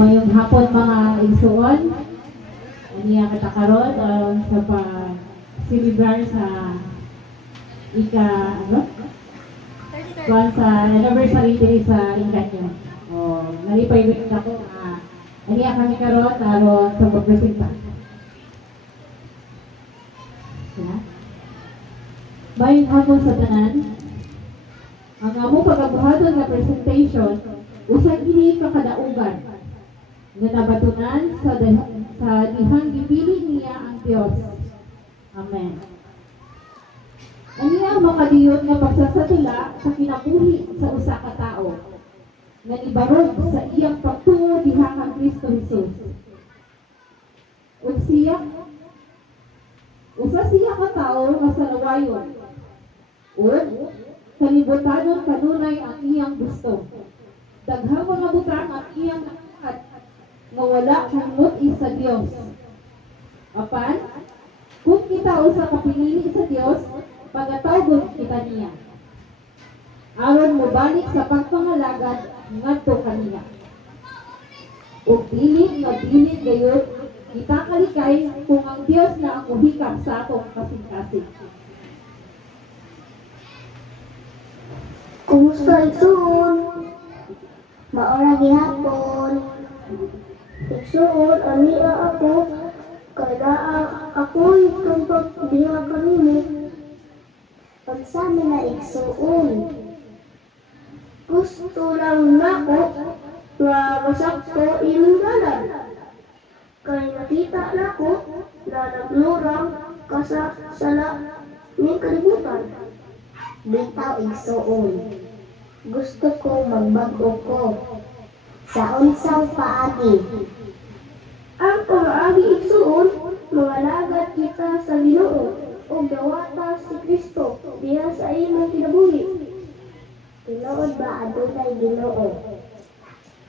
Mayong hapon mga igsuon. Aniya kita karon sa pa-celebrar sa sa anniversary diri sa inganyo. Nalipay week na ko aniya kami karon aron sa pagpresenta. Mayong hapon sa tanan. Ang among pagkabuhaton nga presentation usag kini kakadaugan nga nabatunan sa dihang gipili niya ang Dios. Amen. Aniya makadiyot nga pagsasatula sa kinabuhi sa usa ka tawo nga ibarog sa iyang pagtuo diha kang Kristo Jesus. Ug usa siya ka tawo nga salawayon. Ug kalibutanon kanunay ang iyang gusto. Daghang mga butang ang iyang nakakat nga wala kang muti sa Dios. Apan, kung kita usa ka pinili sa Dios, pagatawgon kita niya. Aron mo balik sa pagpangalagad ngadto kaniya. Ug dili gayud kita kalikay kung ang Dios na ang muhikap sa atong kasing-kasing. Kumusta igsuon? Maura gihapon. Igsuon, aniya ako. Kaya ako'y tumpag diha kanimo. Pagsami na igsuon. Gusto lang nako nga masakto imong dalan. Kaya nakita nako na naglurang ka sa sala ni kalibutan. Bitaw igsuon. Gusto ko magbago ko sa unsang paagi. Ang pamaagi igsuon, mga lagad kita sa Ginoo o dawata si Kristo diha sa imong kinabuhi. Tinuod ba adunay Ginoo?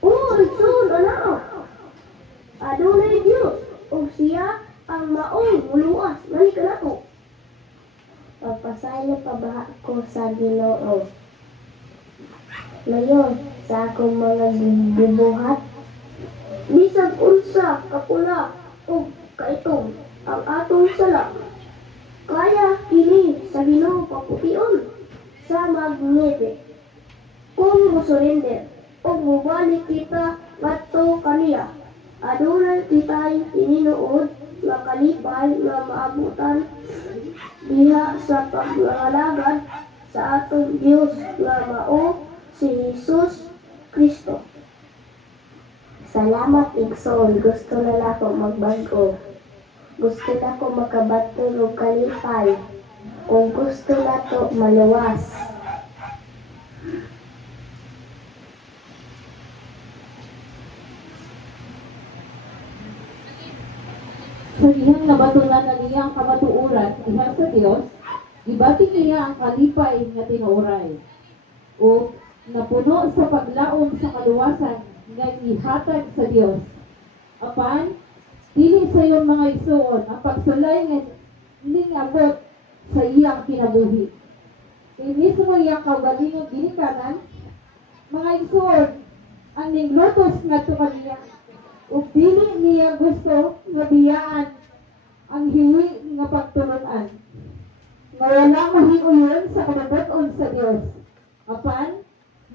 Oo, igsuon ana. Adunay Dios ug siya ang maong muluas man kanato. Pagpasaylo pa ba ko sa Ginoo? Ngayon, sa akong mga gibuhat, Bisag unsa kapula ug kaitong ang atong sala. Kaya kini sa Ginoo papution sa magnete. Kung mosurrender ug mobalik kita ngadto kaniya, adunay kitay ininuod nga kalipay nga maabutan diha sa paglalagad sa atong Dios nga mao si Jesus Kristo. salamat igsoon. Gusto na nako magbago. Gusto na ko makabaton og kalipay. Kung gusto na to maluwas. Sa iyang nabatunan na niyang kamatuuran diha sa Dios, ibati niya ang kalipay nga tinuoray. O napuno sa paglaom sa kaluwasan nga ihatag sa Dios. Apan, dili sa iyong mga igsuon ang pagsulay nga ningabot sa iyang kinabuhi. Kay mismo iyang kaugalingong ginikanan, mga igsuon, ang ninglutos ngadto kaniya. Ug dili niya gusto nga biyaan ang hiwi nga pagtulunan. Nga walang mahiuyon sa kanabuton sa Dios. Apan,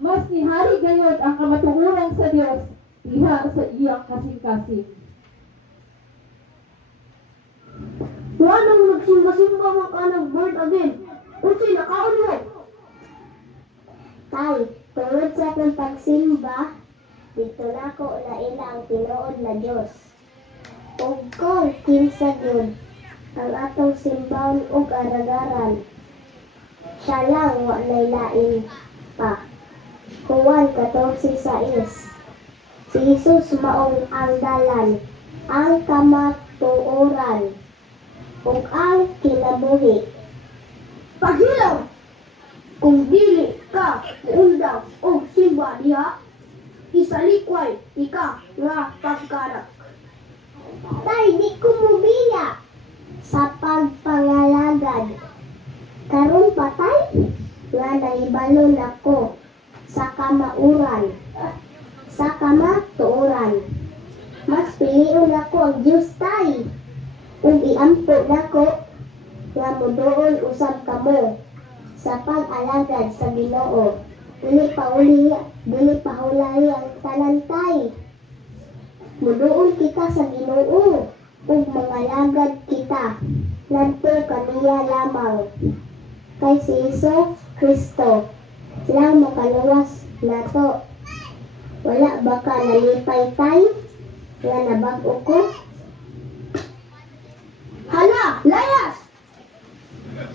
mas nihari gayud ang kamatuoran sa Dios diha sa iyang kasing-kasing. Wanang magsimba-simba mo ka ng born again. Unsay nakaon mo? Tay, tungod sa akong pagsimba, dito na ko naila ang tinuod na Dios. Ug kung kinsa gyud ang atong simbahon ug aragaran, siya lang wa lain pa. Juan 14:6. Si Jesus maong ang dalan, ang kamatuoran, ug ang kinabuhi. Paghilaw! Kung dili ka muundang o simba diha, isalikway ika nga pagkanak. Tay, di ko mobiya sa pagpangalagad. Karon pa tay, nga naibalon ako sa kamauran, sa kamatuoran, Diyos tay. Ug iampo nako nga muduol usab kamo sa pag-alagad sa Ginoo. Dili pahulahi ang tanan tay. Muduol kita sa Ginoo ug mangalagad kita ngadto kaniya lamang. Kay si Hesus Kristo lang makaluwas nato. Wala ba ka nalipay tay nga nabag-o ko? Hala, layas!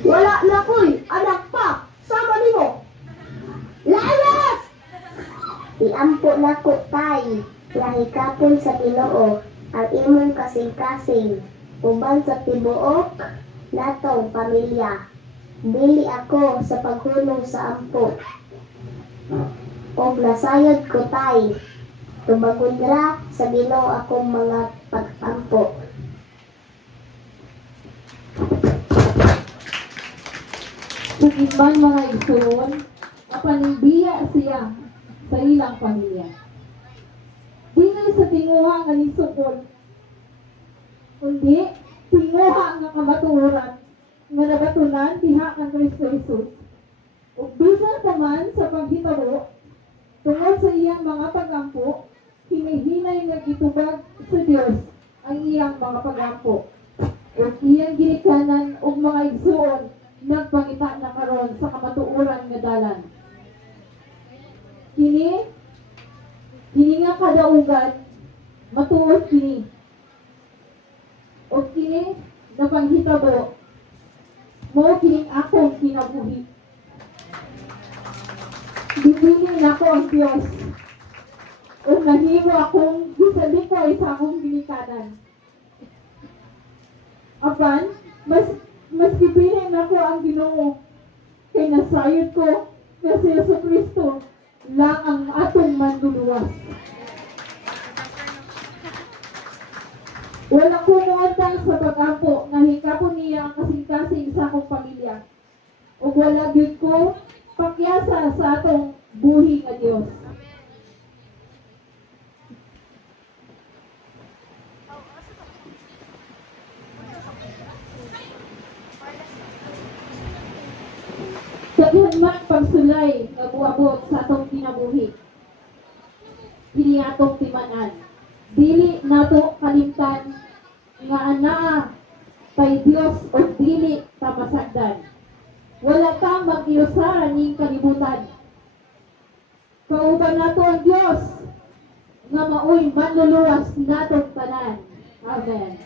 Wala na ko'y anak pa! Sama nimo! Layas! Iampo nako tay nga hikapon sa Ginoo ang imong kasing-kasing uban sa tibuok natong pamilya. Dili ako sa paghulong sa ampo. Og nasayod ko tay. Tubagon ra sa Ginoo akong mga pag-ampo. Sugiban mga igsoon, mapanimbiya siya sa ilang pamilya. Dili sa tinguha nga lisukon, kundi tinguha nga kamatuoran nga nabatunan diha kang Kristo Jesus. Ug bisan pa man sa paghitabo tungod sa iyang mga pagampo, hinihinay nga gitubag sa Dios ang iyang mga pagampo. Ug iyang ginikanan og mga igsoon nagpangita na karon sa kamatuoran nga dalan. Kini nga kadaugan matuod kini. O kini napanghitabo mo kining akong kinabuhi. Dipili na ko ang Diyos. O nahimo akong gisalikoy sa akong ginikanan. Apan, mas pipiliin ako ang Ginoo kay nasayod ko na si Jesucristo lang ang atong manluluwas. Wala ko muantang sa pag-ampo nga hikapon niya ang kasing-kasing sa akong pamilya. O wala gyud ko pakyasa sa atong buhi nga Dios. Daghan man pagsulay nga buabot sa atong kinabuhi. Dili atong timanan. Dili nato kalimtan nga anaa kay Dios o dili ta masagdan. Wala ta mag-iusaran ning kalibutan. Kauban nato ang Dios nga maoy manluluwas natong tanan. Amen.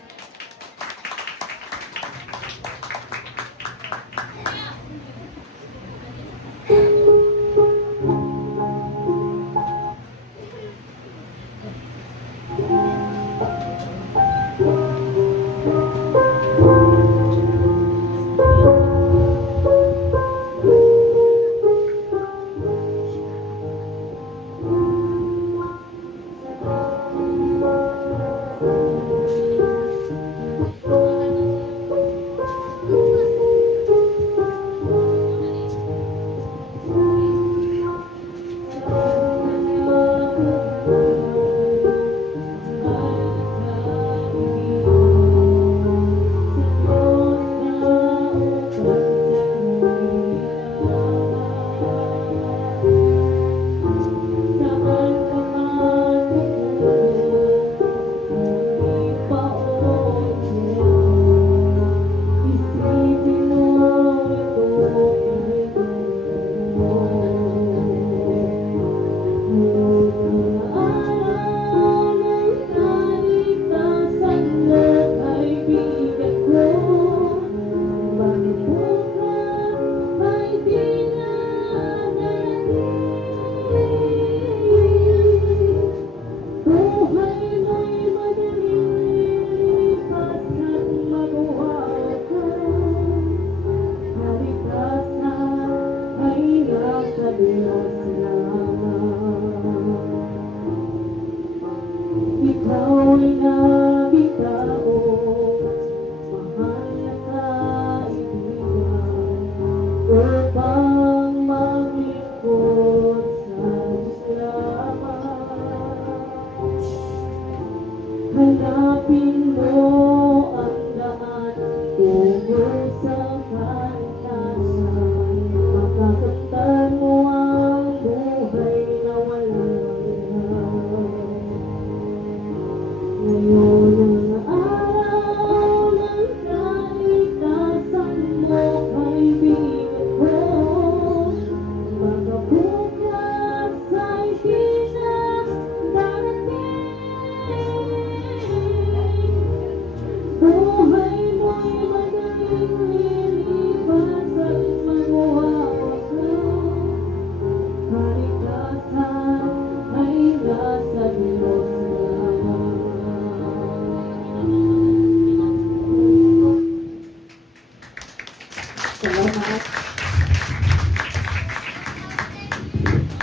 Hala